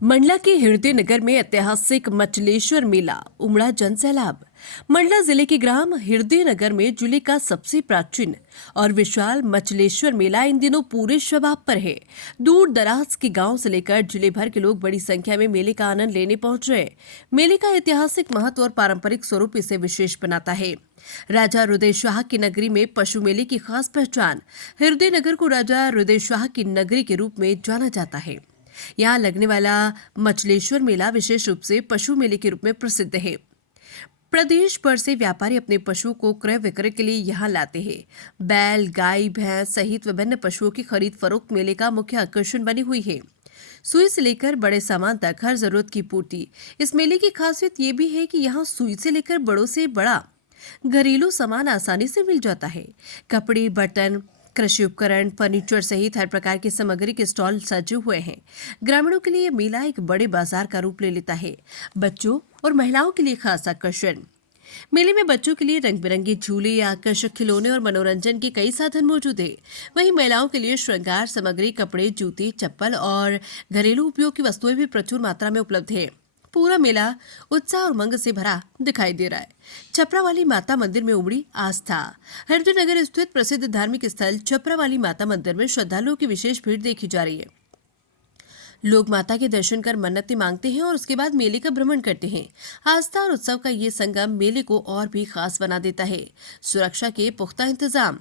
मंडला के हृदय नगर में ऐतिहासिक मचलेश्वर मेला उमड़ा जन सैलाब। मंडला जिले के ग्राम हृदय नगर में जिले का सबसे प्राचीन और विशाल मचलेश्वर मेला इन दिनों पूरे शबाब पर है। दूर दराज के गांव से लेकर जिले भर के लोग बड़ी संख्या में मेले का आनंद लेने पहुंच रहे। मेले का ऐतिहासिक महत्व और पारंपरिक स्वरूप इसे विशेष बनाता है। राजा हृदय शाह की नगरी में पशु मेले की खास पहचान। हृदय नगर को राजा हृदय शाह की नगरी के रूप में जाना जाता है। यहाँ लगने वाला मचलेश्वर मेला विशेष रूप से पशु मेले के रूप में प्रसिद्ध है। प्रदेश भर से व्यापारी अपने पशुओं को क्रय विक्रय के लिए यहाँ लाते हैं। बैल, गाय, भैंस सहित विभिन्न पशुओं की खरीद फरोख्त मेले का मुख्य आकर्षण बनी हुई है। सुई से लेकर बड़े सामान तक हर जरूरत की पूर्ति। इस मेले की खासियत ये भी है कि यहाँ सुई से लेकर बड़ों से बड़ा घरेलू सामान आसानी से मिल जाता है। कपड़े, बर्तन, कृषि उपकरण, फर्नीचर सहित हर प्रकार की सामग्री के स्टॉल सजे हुए हैं। ग्रामीणों के लिए मेला एक बड़े बाजार का रूप ले लेता है। बच्चों और महिलाओं के लिए खास आकर्षण। मेले में बच्चों के लिए रंग बिरंगे झूले, आकर्षक खिलौने और मनोरंजन के कई साधन मौजूद है। वहीं महिलाओं के लिए श्रृंगार सामग्री, कपड़े, जूते, चप्पल और घरेलू उपयोग की वस्तुएं भी प्रचुर मात्रा में उपलब्ध है। पूरा मेला उत्साह और उमंग से भरा दिखाई दे रहा है। छपरा वाली माता मंदिर में उमड़ी आस्था। हृदय नगर स्थित प्रसिद्ध धार्मिक स्थल छपरा वाली माता मंदिर में श्रद्धालुओं की विशेष भीड़ देखी जा रही है। लोग माता के दर्शन कर मन्नतें मांगते हैं और उसके बाद मेले का भ्रमण करते हैं। आस्था और उत्सव का ये संगम मेले को और भी खास बना देता है। सुरक्षा के पुख्ता इंतजाम।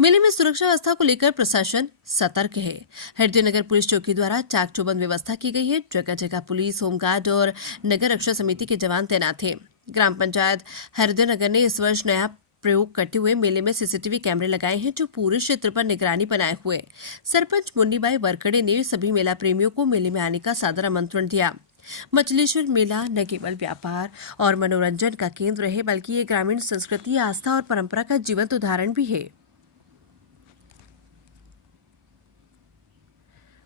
मेले में सुरक्षा व्यवस्था को लेकर प्रशासन सतर्क है। हृदय नगर पुलिस चौकी द्वारा चाक चौबंद व्यवस्था की गई है। जगह जगह पुलिस, होमगार्ड और नगर रक्षा समिति के जवान तैनात हैं। ग्राम पंचायत हृदय नगर ने इस वर्ष नया प्रयोग करते हुए मेले में सीसीटीवी कैमरे लगाए हैं, जो पूरे क्षेत्र पर निगरानी बनाए हुए। सरपंच मुन्नीबाई वरकड़े ने सभी मेला प्रेमियों को मेले में आने का सादर आमंत्रण दिया। मचलेश्वर मेला न केवल व्यापार और मनोरंजन का केंद्र है, बल्कि ये ग्रामीण संस्कृति, आस्था और परंपरा का जीवंत उदाहरण भी है।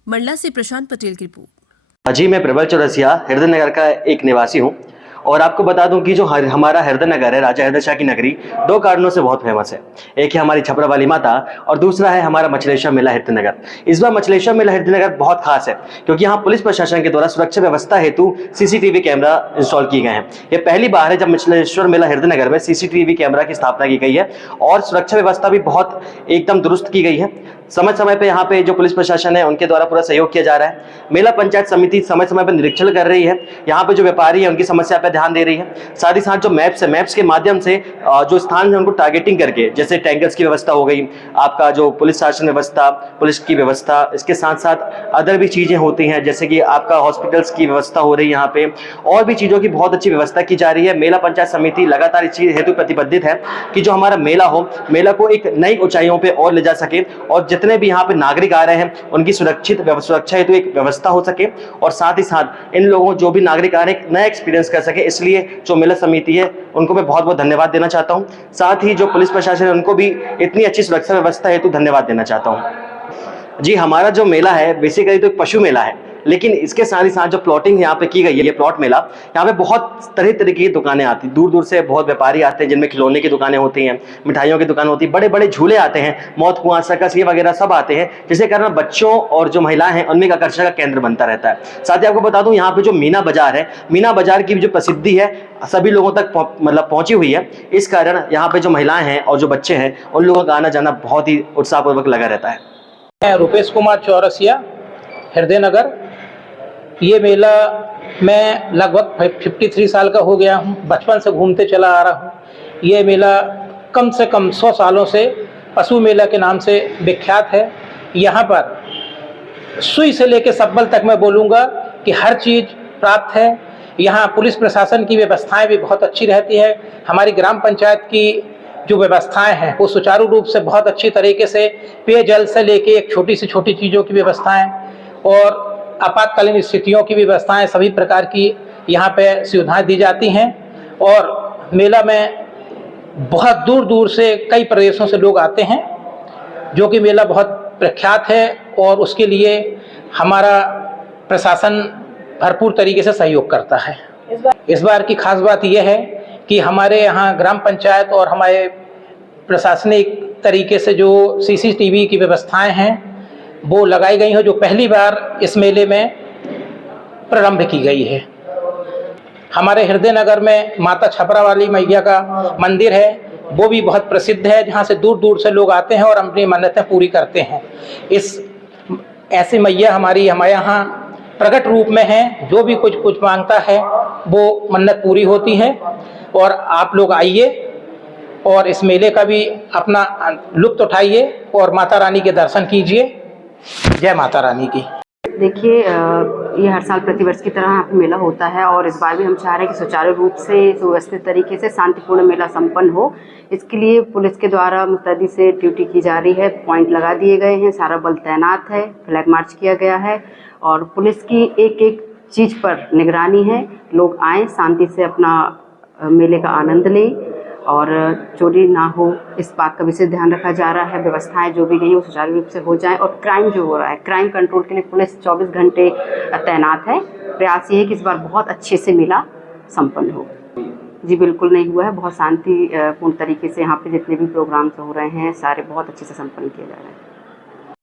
मंडला से प्रशांत पटेल की रिपोर्ट। जी, मैं प्रबल चौरसिया हृदय नगर का एक निवासी हूँ और आपको बता दूं कि जो हमारा हृदय नगर है, राजा हृदय शाह की नगरी, दो कारणों से बहुत फेमस है। एक है हमारी छपरा वाली माता और दूसरा है हमारा मचलेश्वर मेला हृदय नगर। इस बार मचलेश्वर मेला हृदय नगर बहुत खास है क्योंकि यहाँ पुलिस प्रशासन के द्वारा सुरक्षा व्यवस्था हेतु सीसीटीवी कैमरा इंस्टॉल किए गए हैं। ये पहली बार है जब मचलेश्वर मेला हृदय नगर में सीसीटीवी कैमरा की स्थापना की गई है और सुरक्षा व्यवस्था भी बहुत एकदम दुरुस्त की गई है। समय समय पे यहाँ पे जो पुलिस प्रशासन है उनके द्वारा पूरा सहयोग किया जा रहा है। मेला पंचायत समिति समय समय पर निरीक्षण कर रही है। यहाँ पे जो व्यापारी है उनकी समस्या पे ध्यान दे रही है। साथ ही साथ जो मैप्स है, मैप्स के माध्यम से जो स्थान है उनको टारगेटिंग करके, जैसे टैंकर्स की व्यवस्था हो गई, आपका जो पुलिस शासन व्यवस्था, पुलिस की व्यवस्था, इसके साथ साथ अदर भी चीजें होती हैं, जैसे कि आपका हॉस्पिटल्स की व्यवस्था हो रही है। यहाँ पे और भी चीजों की बहुत अच्छी व्यवस्था की जा रही है। मेला पंचायत समिति लगातार इस चीज हेतु प्रतिबद्धित है कि जो हमारा मेला हो, मेला को एक नई ऊंचाइयों पर और ले जा सके और जितने भी यहाँ पे नागरिक आ रहे हैं उनकी सुरक्षा हेतु एक व्यवस्था हो सके और साथ ही साथ इन लोगों जो भी नागरिक आ रहे हैं नया एक्सपीरियंस कर सके। इसलिए जो मेला समिति है उनको मैं बहुत बहुत धन्यवाद देना चाहता हूं। साथ ही जो पुलिस प्रशासन है उनको भी इतनी अच्छी सुरक्षा व्यवस्था हेतु धन्यवाद देना चाहता हूं। जी, हमारा जो मेला है बेसिकली तो एक पशु मेला है, लेकिन इसके साथ ही साथ जो प्लॉटिंग यहाँ पे की गई है, ये प्लॉट मेला, यहाँ पे बहुत तरह तरह की दुकानें आती हैं। दूर दूर से बहुत व्यापारी आते हैं जिनमें खिलौने की दुकानें होती हैं, मिठाइयों की दुकान होती है, बड़े बड़े झूले आते हैं, मौत कुआं, सर्कस, ये वगैरह सब आते हैं, जिसके कारण बच्चों और जो महिलाएं हैं उनमें एक आकर्षण का केंद्र बनता रहता है। साथ ही आपको बता दूं यहाँ पे जो मीना बाजार है, मीना बाजार की जो प्रसिद्धि है सभी लोगों तक मतलब पहुंची हुई है। इस कारण यहाँ पे जो महिलाएं हैं और जो बच्चे हैं उन लोगों का आना जाना बहुत ही उत्साहपूर्वक लगा रहता है। मैं रुपेश कुमार चौरसिया, हृदय नगर। ये मेला मैं लगभग 53 साल का हो गया हूँ, बचपन से घूमते चला आ रहा हूँ। ये मेला कम से कम 100 सालों से पशु मेला के नाम से विख्यात है। यहाँ पर सुई से लेकर सब्बल तक मैं बोलूँगा कि हर चीज़ प्राप्त है। यहाँ पुलिस प्रशासन की व्यवस्थाएं भी बहुत अच्छी रहती है। हमारी ग्राम पंचायत की जो व्यवस्थाएं हैं वो सुचारू रूप से बहुत अच्छी तरीके से, पेयजल से लेके एक छोटी से छोटी चीज़ों की व्यवस्थाएं और आपातकालीन स्थितियों की व्यवस्थाएं, सभी प्रकार की यहाँ पे सुविधाएं दी जाती हैं। और मेला में बहुत दूर दूर से कई प्रदेशों से लोग आते हैं, जो कि मेला बहुत प्रख्यात है और उसके लिए हमारा प्रशासन भरपूर तरीके से सहयोग करता है। इस बार की खास बात यह है कि हमारे यहाँ ग्राम पंचायत और हमारे प्रशासनिक तरीके से जो सीसीटीवी की व्यवस्थाएं हैं वो लगाई गई हैं, जो पहली बार इस मेले में प्रारंभ की गई है। हमारे हृदय नगर में माता छपरा वाली मैया का मंदिर है, वो भी बहुत प्रसिद्ध है, जहाँ से दूर दूर से लोग आते हैं और अपनी मन्नतें पूरी करते हैं। ऐसी मैया हमारे यहाँ प्रकट रूप में है, जो भी कुछ मांगता है वो मन्नत पूरी होती है। और आप लोग आइए और इस मेले का भी अपना लुत्फ उठाइए और माता रानी के दर्शन कीजिए। जय माता रानी की। देखिए, ये हर साल प्रतिवर्ष की तरह यहाँ पे मेला होता है और इस बार भी हम चाह रहे हैं कि सुचारू रूप से, सुव्यवस्थित तरीके से शांतिपूर्ण मेला संपन्न हो। इसके लिए पुलिस के द्वारा मुस्तैदी से ड्यूटी की जा रही है, पॉइंट लगा दिए गए हैं, सारा बल तैनात है, फ्लैग मार्च किया गया है और पुलिस की एक एक चीज़ पर निगरानी है। लोग आएँ, शांति से अपना मेले का आनंद लें और चोरी ना हो, इस बात का विशेष ध्यान रखा जा रहा है। व्यवस्थाएं जो भी गई वो सुचारू रूप से हो जाएं और क्राइम जो हो रहा है, क्राइम कंट्रोल के लिए पुलिस 24 घंटे तैनात है। प्रयास ये है कि इस बार बहुत अच्छे से मेला संपन्न हो। जी बिल्कुल नहीं हुआ है, बहुत शांतिपूर्ण तरीके से यहाँ पे जितने भी प्रोग्राम्स हो रहे हैं सारे बहुत अच्छे से संपन्न किए जा रहे हैं।